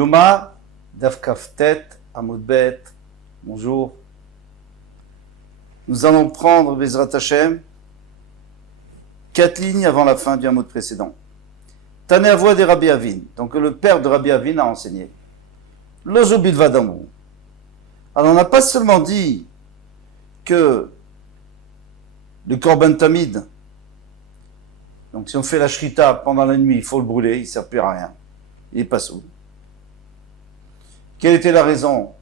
Yuma, Daf Kaftet, Amud Bet. Bonjour. Nous allons prendre Bezrat Hashem 4 lignes avant la fin du Amud précédent. Tane Avoua de Rabbi Avin. Donc le père de Rabbi Avin a enseigné. Lozo Bilvadamu. Alors on n'a pas seulement dit que le Korban Tamid, donc si on fait la Shrita pendant la nuit, il faut le brûler, il ne sert plus à rien. Il n'est pas sourd. Quelle était la raison?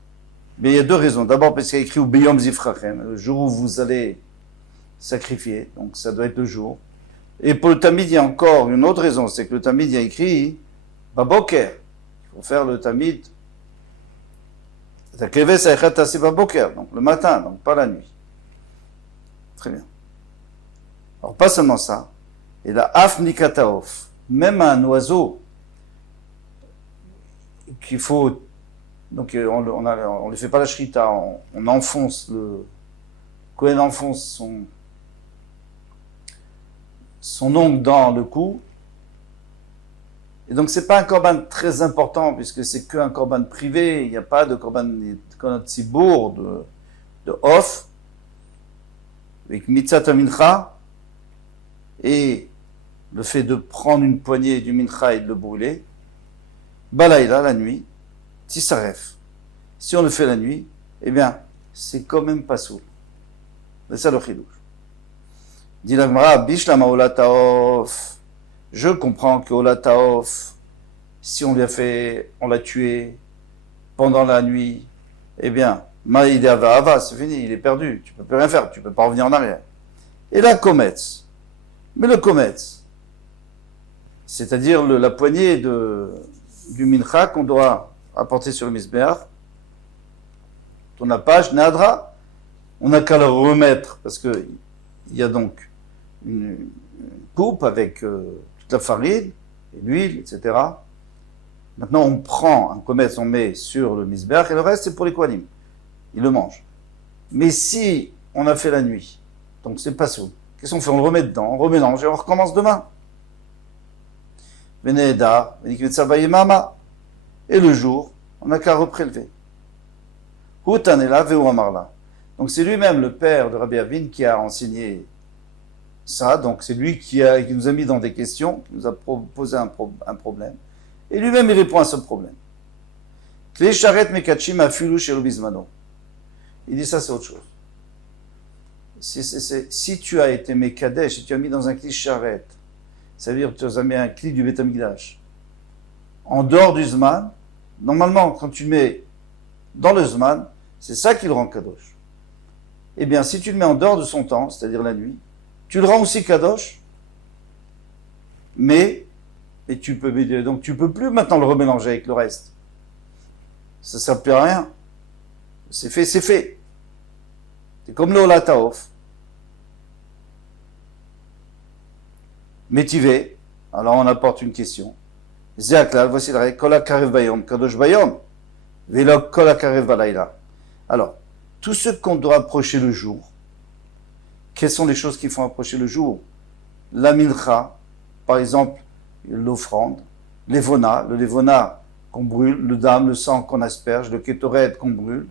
Mais il y a 2 raisons. D'abord parce qu'il y a écrit Ubeyom Zifrachem, le jour où vous allez sacrifier, donc ça doit être le jour. Et pour le Tamid, il y a encore une autre raison, c'est que le Tamid, il y a écrit Baboker. Il faut faire le Tamid donc le matin, donc pas la nuit. Très bien. Alors pas seulement ça, et la Af Nikataof, même un oiseau qu'il faut, donc on ne fait pas la shrita, on enfonce Cohen enfonce son ongle dans le cou, et donc c'est pas un korban très important puisque c'est qu'un korban privé, il n'y a pas de korban tsibour de off avec mitzat mincha, et le fait de prendre une poignée du mincha et de le brûler, balaïla, la nuit, tisaref. Si on le fait la nuit, eh bien, c'est quand même pas sourd. C'est ça le chidouch. Dit la Gemara, bishlama olataof. Je comprends que olataof, si on l'a tué pendant la nuit, eh bien, maïdé ava, c'est fini, il est perdu. Tu peux plus rien faire, tu peux pas revenir en arrière. Et la kometz. Mais le kometz, c'est-à-dire la poignée du mincha qu'on doit apporter sur le misbeach, ton page nadra, on n'a qu'à le remettre parce que il y a donc une coupe avec toute la farine et l'huile, etc. Maintenant, on prend un kometz, on met sur le misbeach et le reste c'est pour les kohanim. Ils le mangent. Mais si on a fait la nuit, donc c'est pas sourd. Qu'est-ce qu'on fait? On le remet dedans, on remélange et on recommence demain. Et le jour, on n'a qu'à reprélever. Donc c'est lui-même le père de Rabbi Avin qui a enseigné ça. Donc c'est lui qui nous a mis dans des questions, qui nous a posé un problème. Et lui-même il répond à ce problème. Il dit ça c'est autre chose. Si tu as été mekadesh, si tu as mis dans un kli sharet, ça veut dire que tu as mis un kli du Beth Amikdash, en dehors du Zman, normalement, quand tu le mets dans le Zman, c'est ça qui le rend kadosh. Eh bien, si tu le mets en dehors de son temps, c'est-à-dire la nuit, tu le rends aussi kadosh, donc tu peux plus maintenant le remélanger avec le reste. Ça ne sert plus à rien. C'est fait, c'est fait. C'est comme le olataof. Métivé. Alors on apporte une question. Zéaklal, voici la règle. Kol karev bayom, kadosh bayom. Velo kol karev balayla. Alors, tout ce qu'on doit approcher le jour, quelles sont les choses qui font approcher le jour? La mincha, par exemple, l'offrande, le levona qu'on brûle, le dam, le sang qu'on asperge, le kétoret qu'on brûle,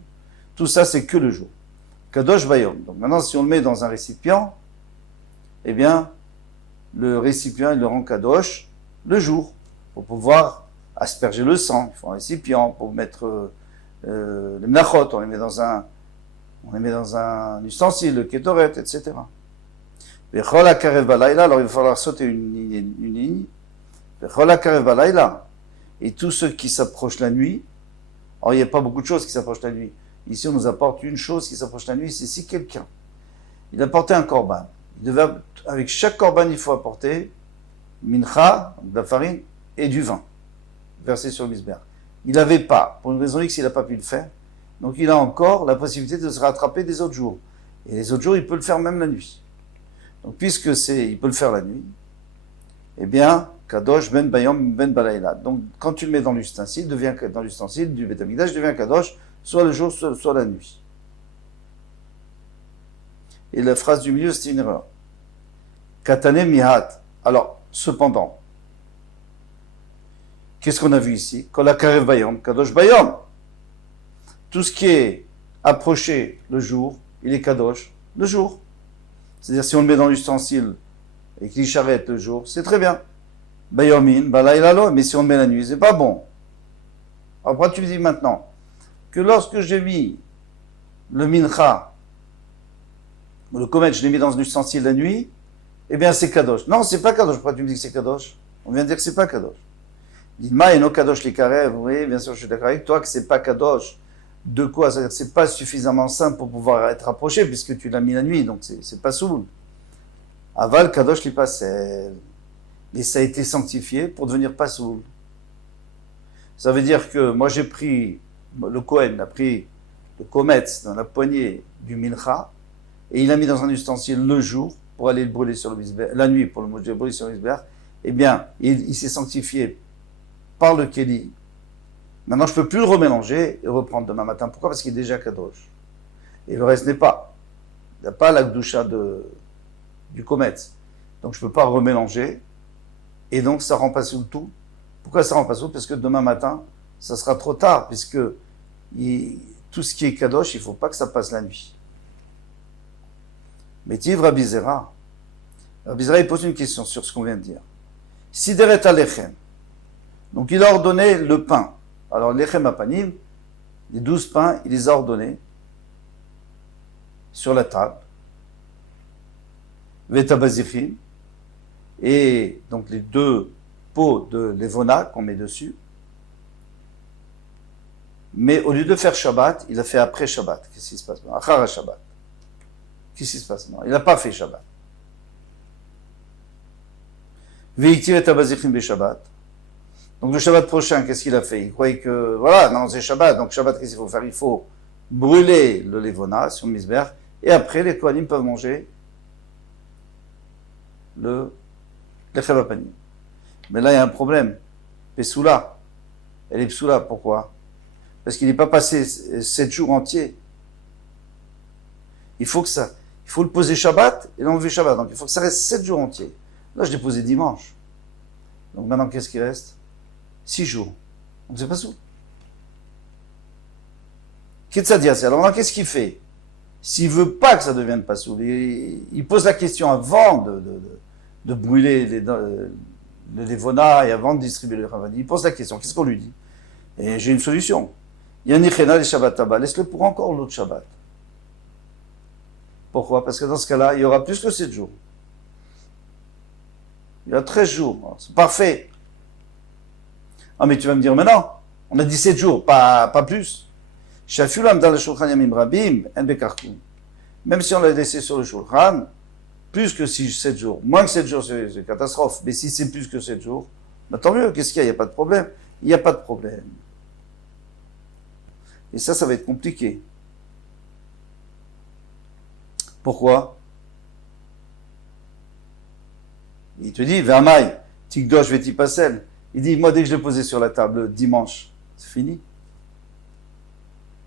tout ça c'est que le jour. Kadosh Bayom. Donc maintenant, si on le met dans un récipient, eh bien, le récipient, il le rend Kadosh le jour. Pour pouvoir asperger le sang, il faut un récipient. Pour mettre les mnachot, on les met dans un ustensile, le kétoret, etc. Vechol hakarev balayla, alors il va falloir sauter une ligne. Vechol hakarev balayla. Et tous ceux qui s'approchent la nuit, alors il n'y a pas beaucoup de choses qui s'approchent la nuit. Ici, on nous apporte une chose qui s'approche la nuit, c'est si quelqu'un, il apportait un korban. Avec chaque korban, il faut apporter mincha, de la farine, et du vin, versé sur le misbeach. Il n'avait pas, pour une raison X, il n'a pas pu le faire. Donc il a encore la possibilité de se rattraper des autres jours. Et les autres jours, il peut le faire même la nuit. Donc puisque il peut le faire la nuit, eh bien, Kadosh ben Bayom ben Balayla. Donc quand tu le mets dans l'ustensile, dans l'ustensile du Beth Amikdash, devient Kadosh, soit le jour, soit la nuit. Et la phrase du milieu, c'est une erreur. Katane mihat. Alors, cependant, Qu'est-ce qu'on a vu ici? Kol hakarev bayom, kadosh bayom. Tout ce qui est approché le jour, il est kadosh le jour. C'est-à-dire, si on le met dans l'ustensile et qu'il charrette le jour, c'est très bien. Bayomin, balayla lo, mais si on le met la nuit, c'est pas bon. Alors, pourquoi tu me dis maintenant que lorsque j'ai mis le mincha, le komet, je l'ai mis dans un ustensile la nuit, eh bien c'est kadosh. Non, c'est pas kadosh. Pourquoi tu me dis que c'est kadosh? On vient de dire que c'est pas kadosh. Dis-moi, et no kadosh les karev. Oui, bien sûr, je suis d'accord avec toi que c'est pas kadosh. De quoi? C'est-à-dire que c'est pas suffisamment sain pour pouvoir être approché puisque tu l'as mis la nuit, donc c'est pas soul. Aval kadosh li pasel. Mais ça a été sanctifié pour devenir pas soul. Ça veut dire que moi j'ai pris, le Kohen a pris le kometz dans la poignée du mincha et il l'a mis dans un ustensile le jour pour aller le brûler sur le misbeh, la nuit pour le brûler sur le misbeh. Eh bien, il s'est sanctifié par le Kéli. Maintenant, je ne peux plus le remélanger et reprendre demain matin. Pourquoi? Parce qu'il est déjà kadosh. Et le reste n'est pas. Il n'y a pas la gdusha du kometz. Donc, je ne peux pas remélanger. Et donc, ça rend pas sous le tout. Pourquoi ça rend pas sous? Parce que demain matin, ça sera trop tard, puisque tout ce qui est kadosh, il ne faut pas que ça passe la nuit. Mais Tiv Rabbi Zera, il pose une question sur ce qu'on vient de dire. Sideret alechem. Donc, il a ordonné le pain. Alors, lechem apanim, les 12 pains, il les a ordonnés sur la table. Vetabazichim. Et donc les 2 pots de levona qu'on met dessus. Mais au lieu de faire Shabbat, il a fait après Shabbat. Qu'est-ce qui se passe maintenant? Achara Shabbat. Qu'est-ce qui se passe maintenant? Il n'a pas fait Shabbat. Veiktir et tabazichim be Shabbat. Donc le Shabbat prochain, qu'est-ce qu'il a fait? Il croyait que, voilà, non, c'est Shabbat. Donc Shabbat, qu'est-ce qu'il faut faire? Il faut brûler le levona sur le misber. Et après, les Kohanim peuvent manger le Panim. Mais là, il y a un problème. Pessoula. Elle est psoula. Pourquoi? Parce qu'il n'est pas passé 7 jours entiers. Il faut le poser Shabbat et l'enlever Shabbat. Donc, il faut que ça reste 7 jours entiers. Là, je l'ai posé dimanche. Donc, maintenant, qu'est-ce qui reste? 6 jours. Donc, c'est pas sous. Ketsadia, alors là, qu'est-ce qu'il fait? S'il veut pas que ça devienne pas sous, il pose la question avant de brûler le levona et avant de distribuer le ravani. Il pose la question, qu'est-ce qu'on lui dit? Et j'ai une solution. Yanichena le Shabbat Abba, laisse-le pour encore l'autre Shabbat. Pourquoi? Parce que dans ce cas-là, il y aura plus que 7 jours. Il y a 13 jours. C'est parfait. Ah, mais tu vas me dire, mais non, on a dit 7 jours, pas plus. Shafulam dans le Shulchan Yamim Rabim, en bekarkum. Même si on l'a laissé sur le Shulchan, plus que 7 jours. Moins que 7 jours, c'est une catastrophe. Mais si c'est plus que 7 jours, bah, tant mieux. Qu'est-ce qu'il y a? Il n'y a pas de problème. Il n'y a pas de problème. Et ça va être compliqué. Pourquoi? Il te dit, Vermaï, Tikdosh Veti Pasel. Il dit, moi, dès que je l'ai posé sur la table dimanche, c'est fini.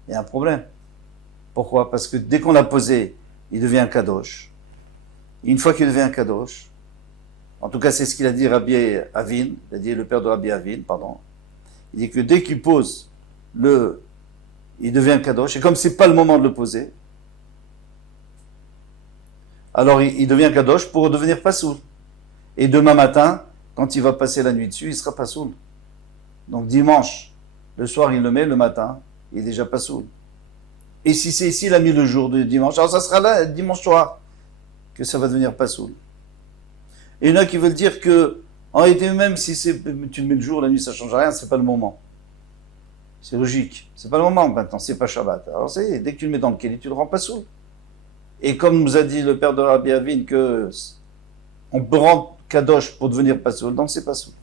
Il y a un problème. Pourquoi? Parce que dès qu'on l'a posé, il devient un kadosh. Et une fois qu'il devient un kadosh, en tout cas c'est ce qu'il a dit Rabbi Avin, il a dit le père de Rabbi Avin, pardon. Il dit que dès qu'il pose il devient un kadosh, et comme c'est pas le moment de le poser, alors il devient kadosh pour devenir pasoul. Et demain matin, quand il va passer la nuit dessus, il sera pasoul. Donc dimanche, le soir il le met, le matin, il est déjà pasoul. Et si c'est ici, il a mis le jour de dimanche, alors ça sera là, dimanche soir, que ça va devenir pasoul. Et il y en a qui veulent dire que, en réalité, même si tu le mets le jour, la nuit, ça ne change rien, c'est pas le moment. C'est logique. C'est pas le moment maintenant, c'est pas Shabbat. Alors dès que tu le mets dans le Kéli, tu le rends pasoul. Et comme nous a dit le père de Rabbi Avin que on peut rendre Kadosh pour devenir pasoul, donc c'est pasoul.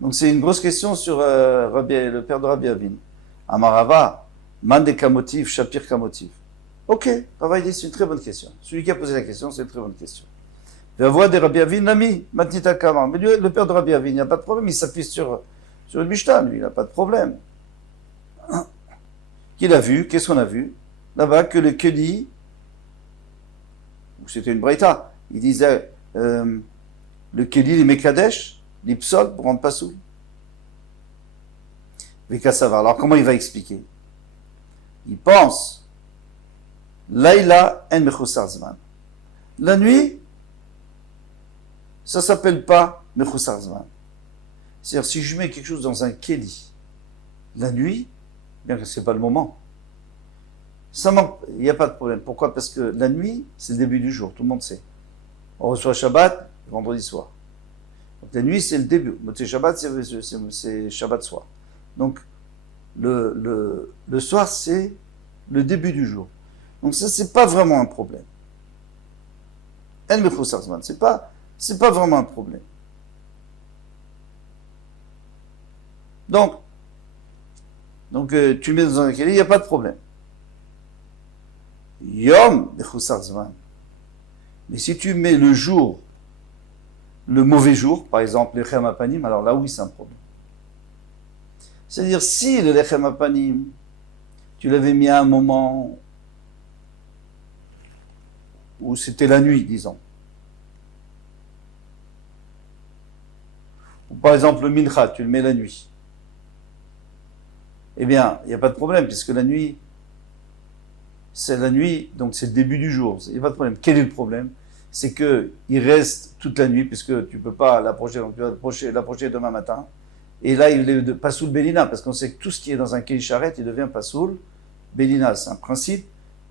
Donc c'est une grosse question sur le père de Rabbi Avin. Amarava, Mande Kamotiv, Shapir Kamotiv. Ok, Rava dit c'est une très bonne question. Celui qui a posé la question, c'est une très bonne question. La voix de Rabbi Avin, l'ami, Matnita Kama. Mais lui, le père de Rabbi Avin, il n'y a pas de problème, il s'appuie sur le Mishnah, lui, il n'a pas de problème. Qu'il a vu, qu'est-ce qu'on a vu? Là-bas, que le Keli, c'était une Breita, il disait, le Keli, les Mekadesh, l'ipsol pour rendre pasoul. Vekassavar. Alors comment il va expliquer? Il pense, Laïla en mechusar zman. La nuit, ça s'appelle pas mechusar zman. C'est-à-dire, si je mets quelque chose dans un keli, la nuit, bien que c'est pas le moment, il n'y a pas de problème. Pourquoi? Parce que la nuit, c'est le début du jour, tout le monde sait. On reçoit Shabbat, vendredi soir. Donc la nuit, c'est le début. Motzei Shabbat, c'est Shabbat soir. Donc, le soir, c'est le début du jour. Donc ça, c'est pas vraiment un problème. El Mechusar Zman, c'est pas vraiment un problème. Donc tu mets dans un keli, il n'y a pas de problème. Yom Mechusar Zman. Mais si tu mets le jour, le mauvais jour, par exemple, Lechem Apanim, alors là, oui, c'est un problème. C'est-à-dire, si le Lechem Apanim, tu l'avais mis à un moment où c'était la nuit, disons. Ou par exemple, le Mincha, tu le mets la nuit. Eh bien, il n'y a pas de problème, puisque la nuit, c'est la nuit, donc c'est le début du jour. Il n'y a pas de problème. Quel est le problème? C'est qu'il reste toute la nuit, puisque tu ne peux pas l'approcher, donc tu vas l'approcher demain matin. Et là, il est Pasoul Bélina, parce qu'on sait que tout ce qui est dans un Keli Sharet, il devient Pasoul Bélina. C'est un principe.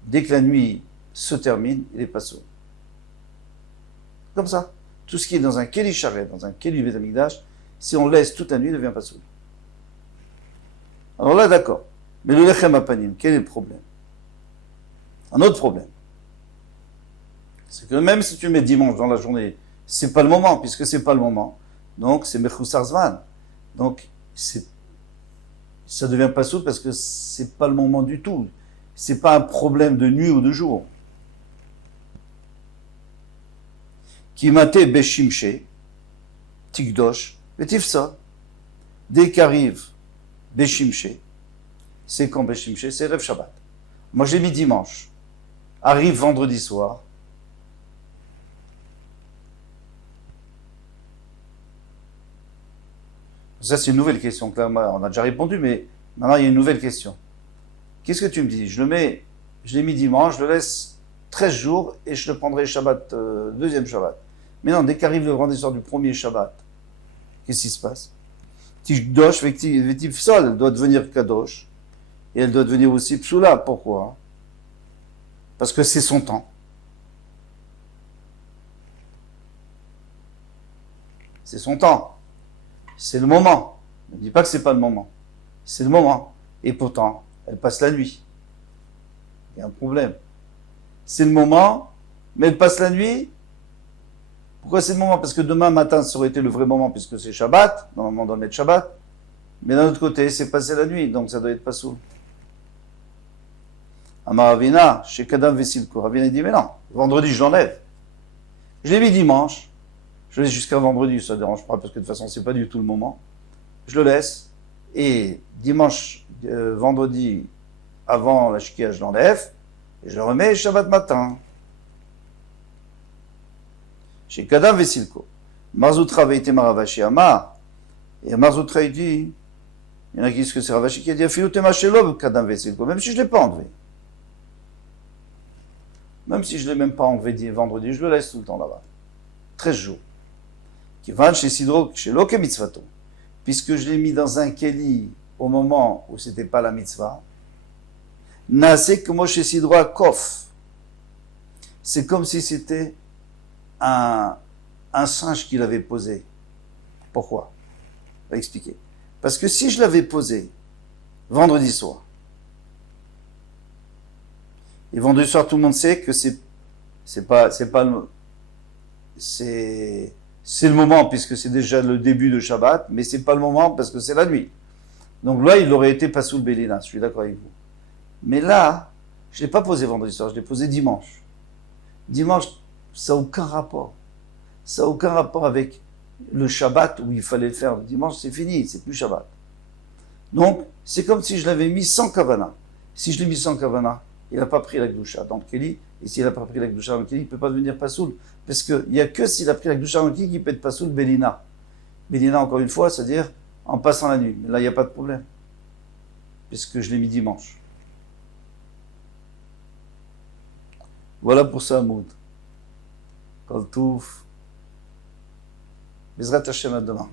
Dès que la nuit se termine, il est Pasoul. Comme ça. Tout ce qui est dans un Keli Sharet, dans un Keli Beit Hamikdash, si on laisse toute la nuit, il devient Pasoul. Alors là, d'accord. Mais le Lechem Apanim, quel est le problème? Un autre problème. C'est que même si tu mets dimanche dans la journée, c'est pas le moment, puisque c'est pas le moment. Donc, c'est Mechusar Zman. Donc, ça devient pas sourd parce que c'est pas le moment du tout. C'est pas un problème de nuit ou de jour. Kimate Beshimche, Tikdosh, Betifsa. Dès qu'arrive Beshimche, c'est quand Beshimche, c'est Rev Shabbat. Moi, j'ai mis dimanche. Arrive vendredi soir. Ça, c'est une nouvelle question. On a déjà répondu, mais maintenant, il y a une nouvelle question. Qu'est-ce que tu me dis? Je l'ai mis dimanche, je le laisse 13 jours et je le prendrai Shabbat, deuxième Shabbat. Mais non, dès qu'arrive le vendredi soir du premier Shabbat, qu'est-ce qui se passe? Tikdosh, Vetifsol, elle doit devenir Kadosh. Et elle doit devenir aussi Psula. Pourquoi? Parce que c'est son temps. C'est son temps. C'est le moment. Ne dis pas que c'est pas le moment. C'est le moment. Et pourtant, elle passe la nuit. Il y a un problème. C'est le moment, mais elle passe la nuit. Pourquoi c'est le moment? Parce que demain matin, ça aurait été le vrai moment, puisque c'est Shabbat. Normalement, on doit mettre Shabbat. Mais d'un autre côté, c'est passé la nuit, donc ça doit être pas sourd. Amar Ravina, chez Kadam Vesilko. Ravina dit, mais non, vendredi, je l'enlève. Je l'ai mis dimanche. Je le laisse jusqu'à vendredi, ça ne dérange pas, parce que de toute façon, c'est pas du tout le moment. Je le laisse. Et dimanche, vendredi, avant la Shkia, je l'enlève. Et je le remets Shabbat matin. Chez Kadam Vesilko. Marzoutra avait été Maravashi Amar. Et Marzoutra, il dit, il y en a qui disent que c'est Ravashi qui a dit, Afilutema Shelob Kadam Vesilko. Même si je ne l'ai pas enlevé. Même si je ne l'ai même pas enlevé vendredi, je le laisse tout le temps là-bas. 13 jours. Qui va chez Sidro, chez Loke Mitzvato. Puisque je l'ai mis dans un Keli au moment où c'était pas la mitzvah. Nasé que moi chez Sidro à Kof. C'est comme si c'était un singe qu'il avait posé. Pourquoi? Je vais expliquer. Parce que si je l'avais posé vendredi soir, et vendredi soir, tout le monde sait que c'est le moment, puisque c'est déjà le début de Shabbat, mais c'est pas le moment parce que c'est la nuit. Donc là, il aurait été Pasoul Bélina, je suis d'accord avec vous. Mais là, je l'ai pas posé vendredi soir, je l'ai posé dimanche. Dimanche, ça n'a aucun rapport. Ça n'a aucun rapport avec le Shabbat où il fallait le faire. Dimanche, c'est fini, c'est plus Shabbat. Donc, c'est comme si je l'avais mis sans Kavana. Si je l'ai mis sans Kavana, il n'a pas pris la Gdusha dans le Keli, et s'il n'a pas pris la Gdusha dans le Keli, il ne peut pas devenir Pasoul. Parce qu'il n'y a que s'il a pris la Gdusha dans le Keli qui peut être Pasoul Bélina. Médina, encore une fois, c'est-à-dire en passant la nuit. Mais là, il n'y a pas de problème, puisque je l'ai mis dimanche. Voilà pour ça, Moud. Kol Touf. Bezrat Hashem, à demain.